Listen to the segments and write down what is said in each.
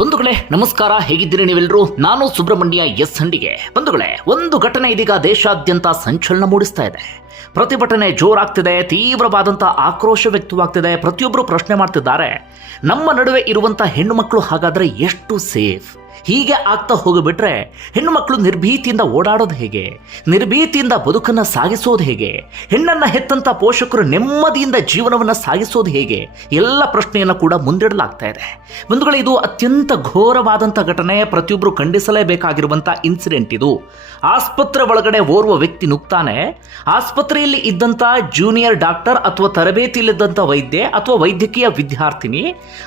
ಬಂಧುಗಳೇ, ನಮಸ್ಕಾರ. ಹೇಗಿದ್ದೀರಿ ನೀವೆಲ್ಲರೂ ನಾನು ಸುಬ್ರಹ್ಮಣ್ಯ ಎಸ್ ಹಂಡಿಗೆ. ಬಂಧುಗಳೇ, ಒಂದು ಘಟನೆ ಇದೀಗ ದೇಶಾದ್ಯಂತ ಸಂಚಲನ ಮೂಡಿಸ್ತಾ ಇದೆ. ಪ್ರತಿಭಟನೆ ಜೋರಾಗ್ತಿದೆ ತೀವ್ರವಾದಂಥ ಆಕ್ರೋಶ ವ್ಯಕ್ತವಾಗ್ತಿದೆ, ಪ್ರತಿಯೊಬ್ಬರು ಪ್ರಶ್ನೆ ಮಾಡ್ತಿದ್ದಾರೆ. ನಮ್ಮ ನಡುವೆ ಇರುವಂಥ ಹೆಣ್ಣು ಮಕ್ಕಳು ಹಾಗಾದ್ರೆ ಎಷ್ಟು ಸೇಫ್? ಹೀಗೆ ಆಗ್ತಾ ಹೋಗಿಬಿಟ್ರೆ ಹೆಣ್ಣು ಮಕ್ಕಳು ನಿರ್ಭೀತಿಯಿಂದ ಓಡಾಡೋದು ಹೇಗೆ? ನಿರ್ಭೀತಿಯಿಂದ ಬದುಕನ್ನು ಸಾಗಿಸೋದು ಹೇಗೆ? ಹೆಣ್ಣನ್ನು ಹೆತ್ತಂತ ಪೋಷಕರು ನೆಮ್ಮದಿಯಿಂದ ಜೀವನವನ್ನು ಸಾಗಿಸೋದು ಹೇಗೆ? ಎಲ್ಲ ಪ್ರಶ್ನೆಯನ್ನು ಕೂಡ ಮುಂದಿಡಲಾಗ್ತಾ ಇದೆ. ಬಂಧುಗಳೇ, ಇದು ಅತ್ಯಂತ ಘೋರವಾದಂಥ ಘಟನೆ. ಪ್ರತಿಯೊಬ್ಬರು ಖಂಡಿಸಲೇಬೇಕಾಗಿರುವಂಥ ಇನ್ಸಿಡೆಂಟ್ ಇದು. ಆಸ್ಪತ್ರೆ ಒಳಗಡೆ ಓರ್ವ ವ್ಯಕ್ತಿ ನುಗ್ತಾನೆ. ಆಸ್ಪತ್ರೆಯಲ್ಲಿ ಇದ್ದಂಥ ಜೂನಿಯರ್ ಡಾಕ್ಟರ್ ಅಥವಾ ತರಬೇತಿಯಲ್ಲಿದ್ದಂಥ ವೈದ್ಯೆ ಅಥವಾ ವೈದ್ಯಕೀಯ ವಿದ್ಯಾರ್ಥಿನಿ,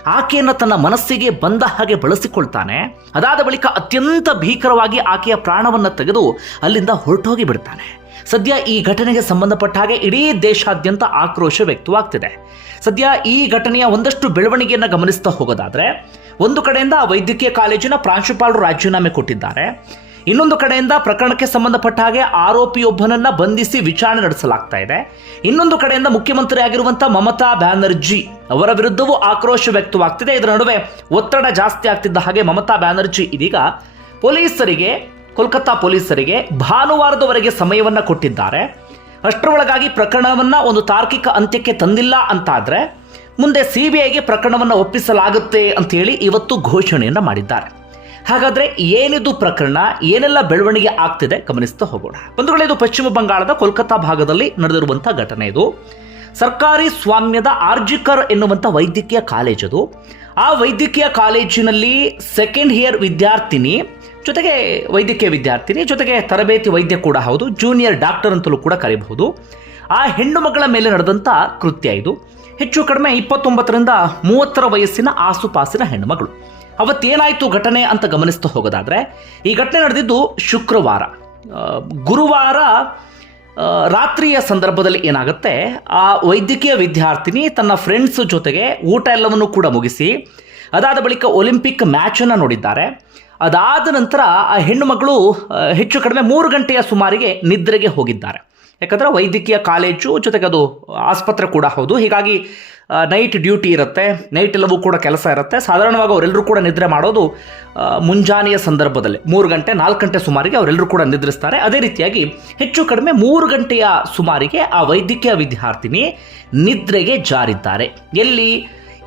ಆಕೆಯನ್ನು ತನ್ನ ಮನಸ್ಸಿಗೆ ಬಂದ ಹಾಗೆ ಬಳಸಿಕೊಳ್ತಾನೆ. ಅದಾದ ಬಳಿಕ ಅತ್ಯಂತ ಭೀಕರವಾಗಿ ಆಕೆಯ ಪ್ರಾಣವನ್ನು ತೆಗೆದು ಅಲ್ಲಿಂದ ಹೊರಟೋಗಿ ಬಿಡ್ತಾನೆ. ಸದ್ಯ ಈ ಘಟನೆಗೆ ಸಂಬಂಧಪಟ್ಟ ಹಾಗೆ ಇಡೀ ದೇಶಾದ್ಯಂತ ಆಕ್ರೋಶ ವ್ಯಕ್ತವಾಗ್ತಿದೆ. ಸದ್ಯ ಈ ಘಟನೆಯ ಒಂದಷ್ಟು ಬೆಳವಣಿಗೆಯನ್ನು ಗಮನಿಸ್ತಾ ಹೋಗೋದಾದ್ರೆ, ಒಂದು ಕಡೆಯಿಂದ ವೈದ್ಯಕೀಯ ಕಾಲೇಜಿನ ಪ್ರಾಂಶುಪಾಲರು ರಾಜೀನಾಮೆ ಕೊಟ್ಟಿದ್ದಾರೆ. ಇನ್ನೊಂದು ಕಡೆಯಿಂದ ಪ್ರಕರಣಕ್ಕೆ ಸಂಬಂಧಪಟ್ಟ ಹಾಗೆ ಆರೋಪಿಯೊಬ್ಬನನ್ನ ಬಂಧಿಸಿ ವಿಚಾರಣೆ ನಡೆಸಲಾಗ್ತಾ ಇದೆ. ಇನ್ನೊಂದು ಕಡೆಯಿಂದ ಮುಖ್ಯಮಂತ್ರಿ ಆಗಿರುವಂತಹ ಮಮತಾ ಬ್ಯಾನರ್ಜಿ ಅವರ ವಿರುದ್ಧವೂ ಆಕ್ರೋಶ ವ್ಯಕ್ತವಾಗ್ತಿದೆ. ಇದರ ನಡುವೆ ಒತ್ತಡ ಜಾಸ್ತಿ ಆಗ್ತಿದ್ದ ಹಾಗೆ ಮಮತಾ ಬ್ಯಾನರ್ಜಿ ಇದೀಗ ಪೊಲೀಸರಿಗೆ, ಕೋಲ್ಕತ್ತಾ ಪೊಲೀಸರಿಗೆ ಭಾನುವಾರದವರೆಗೆ ಸಮಯವನ್ನ ಕೊಟ್ಟಿದ್ದಾರೆ. ಅಷ್ಟರೊಳಗಾಗಿ ಪ್ರಕರಣವನ್ನ ಒಂದು ತಾರ್ಕಿಕ ಅಂತ್ಯಕ್ಕೆ ತಂದಿಲ್ಲ ಅಂತಾದ್ರೆ ಮುಂದೆ ಸಿಬಿಐಗೆ ಪ್ರಕರಣವನ್ನು ಒಪ್ಪಿಸಲಾಗುತ್ತೆ ಅಂತೇಳಿ ಇವತ್ತು ಘೋಷಣೆಯನ್ನ ಮಾಡಿದ್ದಾರೆ. ಹಾಗಾದ್ರೆ ಏನಿದು ಪ್ರಕರಣ? ಏನೆಲ್ಲ ಬೆಳವಣಿಗೆ ಆಗ್ತಿದೆ? ಗಮನಿಸ್ತಾ ಹೋಗೋಣ. ಬಂಧುಗಳೇ, ಇದು ಪಶ್ಚಿಮ ಬಂಗಾಳದ ಕೋಲ್ಕತ್ತಾ ಭಾಗದಲ್ಲಿ ನಡೆದಿರುವಂತಹ ಘಟನೆ ಇದು. ಸರ್ಕಾರಿ ಸ್ವಾಮ್ಯದ ಆರ್ಜಿಕರ್ ಎನ್ನುವಂಥ ವೈದ್ಯಕೀಯ ಕಾಲೇಜದು ಆ ವೈದ್ಯಕೀಯ ಕಾಲೇಜಿನಲ್ಲಿ ಸೆಕೆಂಡ್ ಇಯರ್ ವಿದ್ಯಾರ್ಥಿನಿ, ಜೊತೆಗೆ ವೈದ್ಯಕೀಯ ವಿದ್ಯಾರ್ಥಿನಿ, ಜೊತೆಗೆ ತರಬೇತಿ ವೈದ್ಯ ಕೂಡ ಹೌದು ಜೂನಿಯರ್ ಡಾಕ್ಟರ್ ಅಂತಲೂ ಕೂಡ ಕರೀಬಹುದು. ಆ ಹೆಣ್ಣು ಮಗಳ ಮೇಲೆ ನಡೆದಂಥ ಕೃತ್ಯ ಇದು. ಹೆಚ್ಚು ಕಡಿಮೆ ಇಪ್ಪತ್ತೊಂಬತ್ತರಿಂದ ಮೂವತ್ತರ ವಯಸ್ಸಿನ ಆಸುಪಾಸಿನ ಹೆಣ್ಣುಮಗಳು ಅವತ್ತೇನಾಯಿತು ಘಟನೆ ಅಂತ ಗಮನಿಸ್ತಾ ಹೋಗೋದಾದ್ರೆ, ಈ ಘಟನೆ ನಡೆದಿದ್ದು ಶುಕ್ರವಾರ. ಗುರುವಾರ ರಾತ್ರಿಯ ಸಂದರ್ಭದಲ್ಲಿ ಏನಾಗುತ್ತೆ, ಆ ವೈದ್ಯಕೀಯ ವಿದ್ಯಾರ್ಥಿನಿ ತನ್ನ ಫ್ರೆಂಡ್ಸ್ ಜೊತೆಗೆ ಊಟ ಎಲ್ಲವನ್ನು ಕೂಡ ಮುಗಿಸಿ, ಅದಾದ ಬಳಿಕ ಒಲಿಂಪಿಕ್ ಮ್ಯಾಚನ್ನು ನೋಡಿದ್ದಾರೆ. ಅದಾದ ನಂತರ ಆ ಹೆಣ್ಣು ಮಗಳು ಹೆಚ್ಚು ಕಡಿಮೆ ಮೂರು ಗಂಟೆಯ ಸುಮಾರಿಗೆ ನಿದ್ರೆಗೆ ಹೋಗಿದ್ದಾರೆ. ಯಾಕಂದರೆ ವೈದ್ಯಕೀಯ ಕಾಲೇಜು ಜೊತೆಗೆ ಅದು ಆಸ್ಪತ್ರೆ ಕೂಡ ಹೌದು. ಹೀಗಾಗಿ ನೈಟ್ ಡ್ಯೂಟಿ ಇರುತ್ತೆ. ನೈಟ್ ಎಲ್ಲವೂ ಕೂಡ ಕೆಲಸ ಇರುತ್ತೆ. ಸಾಧಾರಣವಾಗಿ ಅವರೆಲ್ಲರೂ ಕೂಡ ನಿದ್ರೆ ಮಾಡೋದು ಮುಂಜಾನೆಯ ಸಂದರ್ಭದಲ್ಲಿ. ಮೂರು ಗಂಟೆ, ನಾಲ್ಕು ಗಂಟೆ ಸುಮಾರಿಗೆ ಅವರೆಲ್ಲರೂ ಕೂಡ ನಿದ್ರಿಸ್ತಾರೆ. ಅದೇ ರೀತಿಯಾಗಿ ಹೆಚ್ಚು ಕಡಿಮೆ ಮೂರು ಗಂಟೆಯ ಸುಮಾರಿಗೆ ಆ ವೈದ್ಯಕೀಯ ವಿದ್ಯಾರ್ಥಿನಿ ನಿದ್ರೆಗೆ ಜಾರಿದ್ದಾರೆ. ಎಲ್ಲಿ?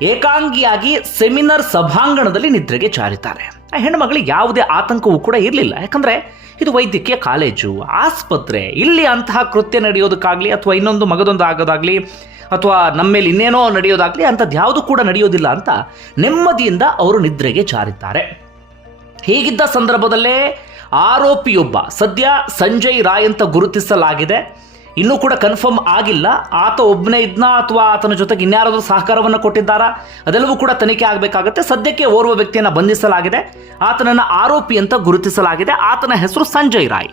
ಏಕಾಂಗಿಯಾಗಿ ಸೆಮಿನಾರ್ ಸಭಾಂಗಣದಲ್ಲಿ ನಿದ್ರೆಗೆ ಜಾರಿದ್ದಾರೆ. ಆ ಹೆಣ್ಣುಮಗಳಿಗೆ ಯಾವುದೇ ಆತಂಕವೂ ಕೂಡ ಇರಲಿಲ್ಲ. ಯಾಕಂದ್ರೆ ಇದು ವೈದ್ಯಕೀಯ ಕಾಲೇಜು, ಆಸ್ಪತ್ರೆ. ಇಲ್ಲಿ ಅಂತಹ ಕೃತ್ಯ ನಡೆಯೋದಕ್ಕಾಗಲಿ ಅಥವಾ ಇನ್ನೊಂದು ಮಗದೊಂದು ಆಗೋದಾಗಲಿ ಅಥವಾ ನಮ್ಮ ಮೇಲೆ ಇನ್ನೇನೋ ನಡೆಯೋದಾಗಲಿ ಅಂಥದ್ದು ಯಾವುದು ಕೂಡ ನಡೆಯೋದಿಲ್ಲ ಅಂತ ನೆಮ್ಮದಿಯಿಂದ ಅವರು ನಿದ್ರೆಗೆ ಜಾರಿದ್ದಾರೆ. ಹೀಗಿದ್ದ ಸಂದರ್ಭದಲ್ಲೇ ಆರೋಪಿಯೊಬ್ಬ, ಸದ್ಯ ಸಂಜಯ್ ರಾಯ್ ಅಂತ ಗುರುತಿಸಲಾಗಿದೆ. ಇನ್ನೂ ಕೂಡ ಕನ್ಫರ್ಮ್ ಆಗಿಲ್ಲ. ಆತ ಒಬ್ಬನೇ ಇದ್ನ ಅಥವಾ ಆತನ ಜೊತೆಗೆ ಇನ್ಯಾರಾದರೂ ಸಹಕಾರವನ್ನು ಕೊಟ್ಟಿದ್ದಾರಾ? ಅದೆಲ್ಲವೂ ಕೂಡ ತನಿಖೆ ಆಗಬೇಕಾಗುತ್ತೆ. ಸದ್ಯಕ್ಕೆ ಓರ್ವ ವ್ಯಕ್ತಿಯನ್ನು ಬಂಧಿಸಲಾಗಿದೆ. ಆತನನ್ನು ಆರೋಪಿ ಅಂತ ಗುರುತಿಸಲಾಗಿದೆ. ಆತನ ಹೆಸರು ಸಂಜಯ್ ರಾಯ್.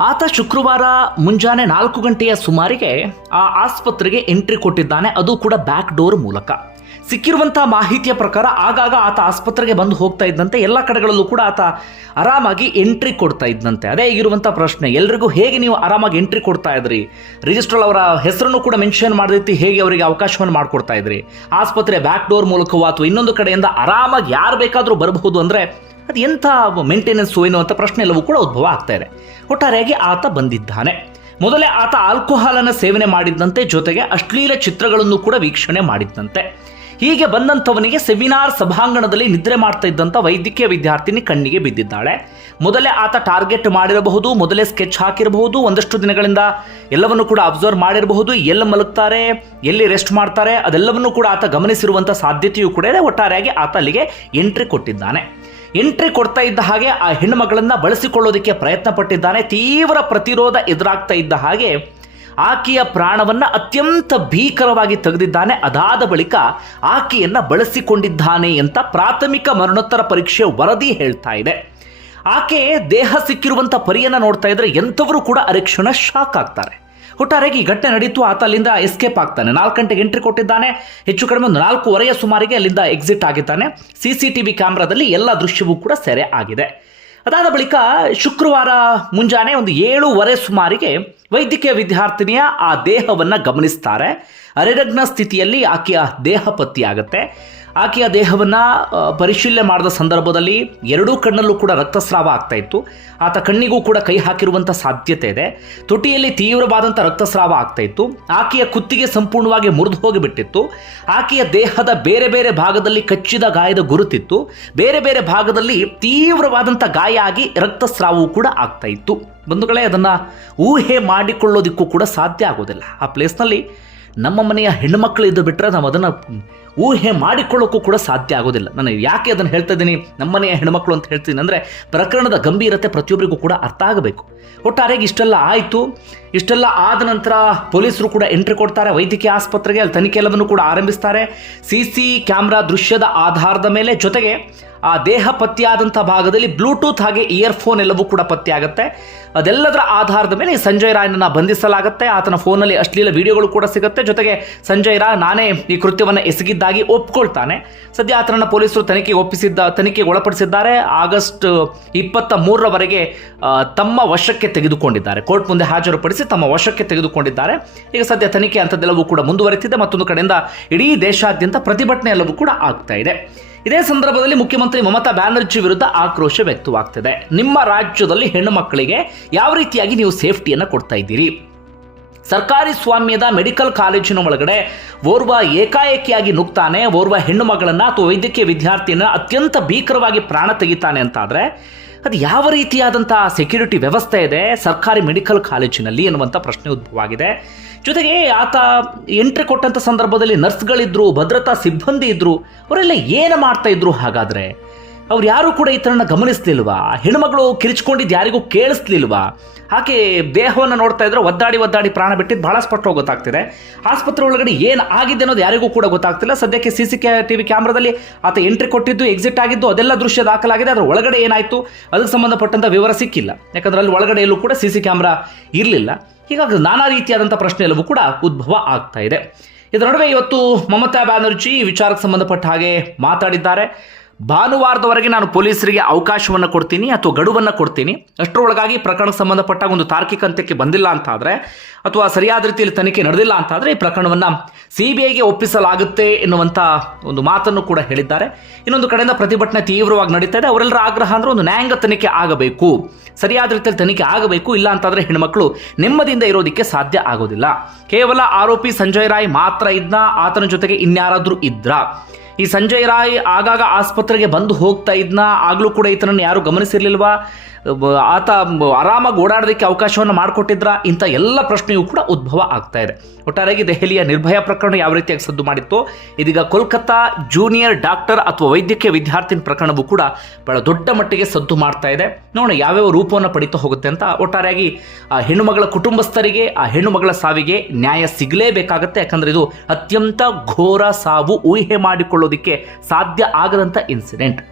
ಆತ ಶುಕ್ರವಾರ ಮುಂಜಾನೆ ನಾಲ್ಕು ಗಂಟೆಯ ಸುಮಾರಿಗೆ ಆ ಆಸ್ಪತ್ರೆಗೆ ಎಂಟ್ರಿ ಕೊಟ್ಟಿದ್ದಾನೆ. ಅದು ಕೂಡ ಬ್ಯಾಕ್ ಡೋರ್ ಮೂಲಕ. ಸಿಕ್ಕಿರುವಂತಹ ಮಾಹಿತಿಯ ಪ್ರಕಾರ ಆಗಾಗ ಆತ ಆಸ್ಪತ್ರೆಗೆ ಬಂದು ಹೋಗ್ತಾ ಇದ್ದಂತೆ ಎಲ್ಲ ಕಡೆಗಳಲ್ಲೂ ಕೂಡ ಆತ ಆರಾಮಾಗಿ ಎಂಟ್ರಿ ಕೊಡ್ತಾ ಇದ್ದಂತೆ. ಅದೇ ಈಗಿರುವಂಥ ಪ್ರಶ್ನೆ, ಎಲ್ರಿಗೂ ಹೇಗೆ ನೀವು ಆರಾಮಾಗಿ ಎಂಟ್ರಿ ಕೊಡ್ತಾ ಇದ್ರಿ? ರಿಜಿಸ್ಟ್ರಲ್ ಅವರ ಹೆಸರನ್ನು ಕೂಡ ಮೆನ್ಷನ್ ಮಾಡದೈತಿ ಹೇಗೆ ಅವರಿಗೆ ಅವಕಾಶವನ್ನು ಮಾಡಿಕೊಡ್ತಾ ಇದ್ರಿ? ಆಸ್ಪತ್ರೆ ಬ್ಯಾಕ್ ಡೋರ್ ಮೂಲಕವೋ ಅಥವಾ ಇನ್ನೊಂದು ಕಡೆಯಿಂದ ಆರಾಮಾಗಿ ಯಾರು ಬೇಕಾದರೂ ಬರಬಹುದು ಅಂದರೆ ಅದು ಎಂಥ ಮೇಂಟೆನೆನ್ಸ್ ಏನು ಅಂತ ಪ್ರಶ್ನೆ ಎಲ್ಲವೂ ಕೂಡ ಉದ್ಭವ ಆಗ್ತಾ ಇದೆ. ಒಟ್ಟಾರೆಯಾಗಿ ಆತ ಬಂದಿದ್ದಾನೆ. ಮೊದಲೇ ಆತ ಆಲ್ಕೋಹಾಲ್ ಅನ್ನು ಸೇವನೆ ಮಾಡಿದ್ದಂತೆ, ಜೊತೆಗೆ ಅಶ್ಲೀಲ ಚಿತ್ರಗಳನ್ನು ಕೂಡ ವೀಕ್ಷಣೆ ಮಾಡಿದ್ದಂತೆ. ಹೀಗೆ ಬಂದಂಥವನಿಗೆ ಸೆಮಿನಾರ್ ಸಭಾಂಗಣದಲ್ಲಿ ನಿದ್ರೆ ಮಾಡ್ತಾ ಇದ್ದಂಥ ವೈದ್ಯಕೀಯ ವಿದ್ಯಾರ್ಥಿನಿ ಕಣ್ಣಿಗೆ ಬಿದ್ದಿದ್ದಾಳೆ. ಮೊದಲೇ ಆತ ಟಾರ್ಗೆಟ್ ಮಾಡಿರಬಹುದು, ಮೊದಲೇ ಸ್ಕೆಚ್ ಹಾಕಿರಬಹುದು, ಒಂದಷ್ಟು ದಿನಗಳಿಂದ ಎಲ್ಲವನ್ನು ಕೂಡ ಅಬ್ಸರ್ವ್ ಮಾಡಿರಬಹುದು, ಎಲ್ಲಿ ಮಲಗ್ತಾರೆ, ಎಲ್ಲಿ ರೆಸ್ಟ್ ಮಾಡ್ತಾರೆ, ಅದೆಲ್ಲವನ್ನು ಕೂಡ ಆತ ಗಮನಿಸಿರುವಂಥ ಸಾಧ್ಯತೆಯೂ ಕೂಡ ಇದೆ. ಒಟ್ಟಾರೆಯಾಗಿ ಆತ ಅಲ್ಲಿಗೆ ಎಂಟ್ರಿ ಕೊಟ್ಟಿದ್ದಾನೆ. ಎಂಟ್ರಿ ಕೊಡ್ತಾ ಇದ್ದ ಹಾಗೆ ಆ ಹೆಣ್ಣುಮಗಳನ್ನು ಬಳಸಿಕೊಳ್ಳೋದಕ್ಕೆ ಪ್ರಯತ್ನ ಪಟ್ಟಿದ್ದಾನೆ ತೀವ್ರ ಪ್ರತಿರೋಧ ಎದುರಾಗ್ತಾ ಇದ್ದ ಹಾಗೆ ಆಕೆಯ ಪ್ರಾಣವನ್ನ ಅತ್ಯಂತ ಭೀಕರವಾಗಿ ತೆಗೆದಿದ್ದಾನೆ. ಅದಾದ ಬಳಿಕ ಆಕೆಯನ್ನು ಬಳಸಿಕೊಂಡಿದ್ದಾನೆ ಅಂತ ಪ್ರಾಥಮಿಕ ಮರಣೋತ್ತರ ಪರೀಕ್ಷೆ ವರದಿ ಹೇಳ್ತಾ ಇದೆ. ಆಕೆ ದೇಹ ಸಿಕ್ಕಿರುವಂಥ ಪರಿಯನ್ನ ನೋಡ್ತಾ ಇದ್ರೆ ಎಂಥವರು ಕೂಡ ಅರಿಕ್ಷಣ ಶಾಕ್ ಆಗ್ತಾರೆ. ಒಟ್ಟಾರೆಗೆ ಈ ಘಟನೆ ನಡೀತು. ಆತ ಅಲ್ಲಿಂದ ಎಸ್ಕೇಪ್ ಆಗ್ತಾನೆ. ನಾಲ್ಕು ಗಂಟೆಗೆ ಎಂಟ್ರಿ ಕೊಟ್ಟಿದ್ದಾನೆ. ಹೆಚ್ಚು ಕಡಿಮೆ ಒಂದು ನಾಲ್ಕೂವರೆಯ ಸುಮಾರಿಗೆ ಅಲ್ಲಿಂದ ಎಕ್ಸಿಟ್ ಆಗಿದ್ದಾನೆ. ಸಿ ಸಿ ಟಿ ವಿ ಕ್ಯಾಮ್ರಾದಲ್ಲಿ ಎಲ್ಲ ದೃಶ್ಯವೂ ಕೂಡ ಸೆರೆ ಆಗಿದೆ. ಅದಾದ ಬಳಿಕ ಶುಕ್ರವಾರ ಮುಂಜಾನೆ ಒಂದು ಏಳುವರೆ ಸುಮಾರಿಗೆ ವೈದ್ಯಕೀಯ ವಿದ್ಯಾರ್ಥಿನಿಯ ಆ ದೇಹವನ್ನು ಗಮನಿಸ್ತಾರೆ. ಅರೆರಗ್ನ ಸ್ಥಿತಿಯಲ್ಲಿ ಆಕೆಯ ದೇಹ ಪತ್ತೆಯಾಗುತ್ತೆ. ಆಕೆಯ ದೇಹವನ್ನು ಪರಿಶೀಲನೆ ಮಾಡಿದ ಸಂದರ್ಭದಲ್ಲಿ ಎರಡೂ ಕಣ್ಣಲ್ಲೂ ಕೂಡ ರಕ್ತಸ್ರಾವ ಆಗ್ತಾ ಇತ್ತು. ಆತ ಕಣ್ಣಿಗೂ ಕೂಡ ಕೈ ಹಾಕಿರುವಂಥ ಸಾಧ್ಯತೆ ಇದೆ. ತುಟಿಯಲ್ಲಿ ತೀವ್ರವಾದಂಥ ರಕ್ತಸ್ರಾವ ಆಗ್ತಾ ಇತ್ತು. ಆಕೆಯ ಕುತ್ತಿಗೆ ಸಂಪೂರ್ಣವಾಗಿ ಮುರಿದು ಹೋಗಿಬಿಟ್ಟಿತ್ತು. ಆಕೆಯ ದೇಹದ ಬೇರೆ ಬೇರೆ ಭಾಗದಲ್ಲಿ ಕಚ್ಚಿದ ಗಾಯದ ಗುರುತಿತ್ತು. ಬೇರೆ ಬೇರೆ ಭಾಗದಲ್ಲಿ ತೀವ್ರವಾದಂಥ ಗಾಯ ಆಗಿ ರಕ್ತಸ್ರಾವವು ಕೂಡ ಆಗ್ತಾ ಇತ್ತು. ಬಂಧುಗಳೇ, ಅದನ್ನು ಊಹೆ ಮಾಡಿಕೊಳ್ಳೋದಿಕ್ಕೂ ಕೂಡ ಸಾಧ್ಯ ಆಗೋದಿಲ್ಲ. ಆ ಪ್ಲೇಸ್ನಲ್ಲಿ ನಮ್ಮ ಮನೆಯ ಹೆಣ್ಣುಮಕ್ಕಳು ಇದ್ದು ಬಿಟ್ಟರೆ ನಾವು ಅದನ್ನು ಊಹೆ ಮಾಡಿಕೊಳ್ಳೋಕ್ಕೂ ಕೂಡ ಸಾಧ್ಯ ಆಗೋದಿಲ್ಲ. ನಾನು ಯಾಕೆ ಅದನ್ನು ಹೇಳ್ತಾ ಇದ್ದೀನಿ? ನಮ್ಮನೆಯ ಹೆಣ್ಮಕ್ಳು ಅಂತ ಹೇಳ್ತೀನಿ ಅಂದರೆ ಪ್ರಕರಣದ ಗಂಭೀರತೆ ಪ್ರತಿಯೊಬ್ಬರಿಗೂ ಕೂಡ ಅರ್ಥ ಆಗಬೇಕು. ಒಟ್ಟಾರೆಗೆ ಇಷ್ಟೆಲ್ಲ ಆಯಿತು. ಇಷ್ಟೆಲ್ಲ ಆದ ನಂತರ ಪೊಲೀಸರು ಕೂಡ ಎಂಟ್ರಿ ಕೊಡ್ತಾರೆ. ವೈದ್ಯಕೀಯ ಆಸ್ಪತ್ರೆಗೆ ಅಲ್ಲಿ ತನಿಖೆ ಎಲ್ಲವನ್ನು ಕೂಡ ಆರಂಭಿಸ್ತಾರೆ. ಸಿ ಸಿ ಕ್ಯಾಮ್ರಾ ದೃಶ್ಯದ ಆಧಾರದ ಮೇಲೆ ಜೊತೆಗೆ ಆ ದೇಹ ಪತ್ತೆಯಾದಂಥ ಭಾಗದಲ್ಲಿ ಬ್ಲೂಟೂತ್ ಹಾಗೆ ಇಯರ್ಫೋನ್ ಎಲ್ಲವೂ ಕೂಡ ಪತ್ತೆಯಾಗುತ್ತೆ. ಅದೆಲ್ಲದರ ಆಧಾರದ ಮೇಲೆ ಸಂಜಯ್ ರಾಯ್ನನ್ನು ಬಂಧಿಸಲಾಗುತ್ತೆ. ಆತನ ಫೋನಲ್ಲಿ ಅಶ್ಲೀಲ ವಿಡಿಯೋಗಳು ಕೂಡ ಸಿಗುತ್ತೆ. ಜೊತೆಗೆ ಸಂಜಯ್ ರಾ ನಾನೇ ಈ ಕೃತ್ಯವನ್ನು ಎಸಗಿದ್ದಾಗಿ ಒಪ್ಕೊಳ್ತಾನೆ. ಸದ್ಯ ಆತನನ್ನು ಪೊಲೀಸರು ತನಿಖೆಗೆ ಒಪ್ಪಿಸಿದ್ದ, ತನಿಖೆಗೆ ಒಳಪಡಿಸಿದ್ದಾರೆ. ಆಗಸ್ಟ್ ಇಪ್ಪತ್ತ ಮೂರರವರೆಗೆ ತಮ್ಮ ವಶಕ್ಕೆ ತೆಗೆದುಕೊಂಡಿದ್ದಾರೆ. ಕೋರ್ಟ್ ಮುಂದೆ ಹಾಜರುಪಡಿಸಿ ತಮ್ಮ ವಶಕ್ಕೆ ತೆಗೆದುಕೊಂಡಿದ್ದಾರೆ. ಈಗ ಸದ್ಯ ತನಿಖೆ ಅಂಥದ್ದೆಲ್ಲವೂ ಕೂಡ ಮುಂದುವರೆತಿದೆ. ಮತ್ತೊಂದು ಕಡೆಯಿಂದ ಇಡೀ ದೇಶಾದ್ಯಂತ ಪ್ರತಿಭಟನೆ ಎಲ್ಲವೂ ಕೂಡ ಆಗ್ತಾ ಇದೆ. ಇದೇ ಸಂದರ್ಭದಲ್ಲಿ ಮುಖ್ಯಮಂತ್ರಿ ಮಮತಾ ಬ್ಯಾನರ್ಜಿ ವಿರುದ್ಧ ಆಕ್ರೋಶ ವ್ಯಕ್ತವಾಗ್ತಿದೆ. ನಿಮ್ಮ ರಾಜ್ಯದಲ್ಲಿ ಹೆಣ್ಣು ಮಕ್ಕಳಿಗೆ ಯಾವ ರೀತಿಯಾಗಿ ನೀವು ಸೇಫ್ಟಿಯನ್ನು ಕೊಡ್ತಾ ಇದ್ದೀರಿ? ಸರ್ಕಾರಿ ಸ್ವಾಮ್ಯದ ಮೆಡಿಕಲ್ ಕಾಲೇಜಿನ ಒಳಗಡೆ ಓರ್ವ ಏಕಾಏಕಿಯಾಗಿ ನುಗ್ತಾನೆ, ಓರ್ವ ಹೆಣ್ಣು ಮಗಳನ್ನ ಅಥವಾ ವೈದ್ಯಕೀಯ ವಿದ್ಯಾರ್ಥಿಯನ್ನ ಅತ್ಯಂತ ಭೀಕರವಾಗಿ ಪ್ರಾಣ ತೆಗಿತಾನೆ ಅಂತಾದರೆ, ಅದು ಯಾವ ರೀತಿಯಾದಂಥ ಸೆಕ್ಯೂರಿಟಿ ವ್ಯವಸ್ಥೆ ಇದೆ ಸರ್ಕಾರಿ ಮೆಡಿಕಲ್ ಕಾಲೇಜಿನಲ್ಲಿ ಎನ್ನುವಂಥ ಪ್ರಶ್ನೆ ಉದ್ಭವವಾಗಿದೆ. ಜೊತೆಗೆ ಆತ ಎಂಟ್ರಿ ಕೊಟ್ಟಂಥ ಸಂದರ್ಭದಲ್ಲಿ ನರ್ಸ್ಗಳಿದ್ರು, ಭದ್ರತಾ ಸಿಬ್ಬಂದಿ ಇದ್ದರು ಅವರೆಲ್ಲ ಏನು ಮಾಡ್ತಾ ಇದ್ರು ಹಾಗಾದ್ರೆ? ಅವ್ರು ಯಾರು ಕೂಡ ಈ ಥರನ ಗಮನಿಸ್ಲಿಲ್ವಾ? ಹೆಣ್ಮಗಳು ಕಿರಿಚ್ಕೊಂಡಿದ್ದು ಯಾರಿಗೂ ಕೇಳಿಸ್ಲಿಲ್ವಾ? ಹಾಗೆ ದೇಹವನ್ನು ನೋಡ್ತಾ ಇದ್ರೆ ಒದ್ದಾಡಿ ಒದ್ದಾಡಿ ಪ್ರಾಣ ಬಿಟ್ಟಿದ್ದು ಭಾಳ ಸ್ಪಷ್ಟವಾಗಿ ಗೊತ್ತಾಗ್ತಿದೆ. ಆಸ್ಪತ್ರೆ ಒಳಗಡೆ ಏನು ಆಗಿದೆ ಅನ್ನೋದು ಯಾರಿಗೂ ಕೂಡ ಗೊತ್ತಾಗ್ತಿಲ್ಲ. ಸದ್ಯಕ್ಕೆ ಸಿ ಸಿ ಟಿ ವಿ ಕ್ಯಾಮ್ರಾದಲ್ಲಿ ಆತ ಎಂಟ್ರಿ ಕೊಟ್ಟಿದ್ದು ಎಕ್ಸಿಟ್ ಆಗಿದ್ದು, ಅದೆಲ್ಲ ದೃಶ್ಯ ದಾಖಲಾಗಿದೆ. ಅದರ ಒಳಗಡೆ ಏನಾಯಿತು? ಅದಕ್ಕೆ ಸಂಬಂಧಪಟ್ಟಂಥ ವಿವರ ಸಿಕ್ಕಿಲ್ಲ. ಯಾಕಂದ್ರೆ ಅಲ್ಲಿ ಒಳಗಡೆಯಲ್ಲೂ ಕೂಡ ಸಿ ಸಿ ಕ್ಯಾಮ್ರಾ ಇರಲಿಲ್ಲ. ಹೀಗಾಗಿ ನಾನಾ ರೀತಿಯಾದಂಥ ಪ್ರಶ್ನೆ ಎಲ್ಲವೂ ಕೂಡ ಉದ್ಭವ ಆಗ್ತಾ ಇದೆ. ಇದರ ನಡುವೆ ಇವತ್ತು ಮಮತಾ ಬ್ಯಾನರ್ಜಿ ವಿಚಾರಕ್ಕೆ ಸಂಬಂಧಪಟ್ಟ ಹಾಗೆ ಮಾತಾಡಿದ್ದಾರೆ. ಭಾನುವಾರದವರೆಗೆ ನಾನು ಪೊಲೀಸರಿಗೆ ಅವಕಾಶವನ್ನು ಕೊಡ್ತೀನಿ ಅಥವಾ ಗಡುವನ್ನು ಕೊಡ್ತೀನಿ. ಅಷ್ಟರೊಳಗಾಗಿ ಪ್ರಕರಣಕ್ಕೆ ಸಂಬಂಧಪಟ್ಟ ಒಂದು ತಾರ್ಕಿಕ ಅಂತ್ಯಕ್ಕೆ ಬಂದಿಲ್ಲ ಅಂತ ಆದರೆ ಅಥವಾ ಸರಿಯಾದ ರೀತಿಯಲ್ಲಿ ತನಿಖೆ ನಡೆದಿಲ್ಲ ಅಂತ ಆದರೆ ಈ ಪ್ರಕರಣವನ್ನು ಸಿ ಬಿ ಐಗೆ ಒಪ್ಪಿಸಲಾಗುತ್ತೆ ಎನ್ನುವಂಥ ಒಂದು ಮಾತನ್ನು ಕೂಡ ಹೇಳಿದ್ದಾರೆ. ಇನ್ನೊಂದು ಕಡೆಯಿಂದ ಪ್ರತಿಭಟನೆ ತೀವ್ರವಾಗಿ ನಡೀತಾ ಇದೆ. ಅವರೆಲ್ಲರ ಆಗ್ರಹ ಅಂದರೆ ಒಂದು ನ್ಯಾಯಾಂಗ ತನಿಖೆ ಆಗಬೇಕು. ಸರಿಯಾದ ರೀತಿಯಲ್ಲಿ ತನಿಖೆ ಆಗಬೇಕು, ಇಲ್ಲ ಅಂತಾದರೆ ಹೆಣ್ಮಕ್ಳು ನೆಮ್ಮದಿಯಿಂದ ಇರೋದಕ್ಕೆ ಸಾಧ್ಯ ಆಗೋದಿಲ್ಲ. ಕೇವಲ ಆರೋಪಿ ಸಂಜಯ್ ರಾಯ್ ಮಾತ್ರ ಇದ್ನ? ಆತನ ಜೊತೆಗೆ ಇನ್ಯಾರಾದರೂ ಇದ್ರಾ? ಈ ಸಂಜಯ್ ರಾಯ್ ಆಗಾಗ ಆಸ್ಪತ್ರೆಗೆ ಬಂದು ಹೋಗ್ತಾ ಇದ್ನ. ಆಗ್ಲೂ ಕೂಡ ಈತನನ್ನು ಯಾರು ಗಮನಿಸಿರ್ಲಿಲ್ವಾ? ಆತ ಆರಾಮಾಗಿ ಓಡಾಡೋದಕ್ಕೆ ಅವಕಾಶವನ್ನು ಮಾಡಿಕೊಟ್ಟಿದ್ರ ಇಂಥ ಎಲ್ಲ ಪ್ರಶ್ನೆಯೂ ಕೂಡ ಉದ್ಭವ ಆಗ್ತಾ ಇದೆ. ಒಟ್ಟಾರೆಯಾಗಿ ದೆಹಲಿಯ ನಿರ್ಭಯ ಪ್ರಕರಣ ಯಾವ ರೀತಿಯಾಗಿ ಸದ್ದು ಮಾಡಿತ್ತು, ಇದೀಗ ಕೋಲ್ಕತ್ತಾ ಜೂನಿಯರ್ ಡಾಕ್ಟರ್ ಅಥವಾ ವೈದ್ಯಕೀಯ ವಿದ್ಯಾರ್ಥಿನ ಪ್ರಕರಣವೂ ಕೂಡ ಬಹಳ ದೊಡ್ಡ ಮಟ್ಟಿಗೆ ಸದ್ದು ಮಾಡ್ತಾ ಇದೆ. ನೋಡೋಣ ಯಾವ್ಯಾವ ರೂಪವನ್ನು ಪಡಿತಾ ಹೋಗುತ್ತೆ ಅಂತ. ಒಟ್ಟಾರೆಯಾಗಿ, ಆ, ಹೆಣ್ಣುಮಗಳ ಕುಟುಂಬಸ್ಥರಿಗೆ, ಆ, ಹೆಣ್ಣುಮಗಳ ಸಾವಿಗೆ ನ್ಯಾಯ ಸಿಗಲೇಬೇಕಾಗತ್ತೆ ಯಾಕಂದರೆ ಇದು ಅತ್ಯಂತ ಘೋರ ಸಾವು, ಊಹೆ ಮಾಡಿಕೊಳ್ಳೋದಕ್ಕೆ ಸಾಧ್ಯ ಆಗದಂಥ ಇನ್ಸಿಡೆಂಟ್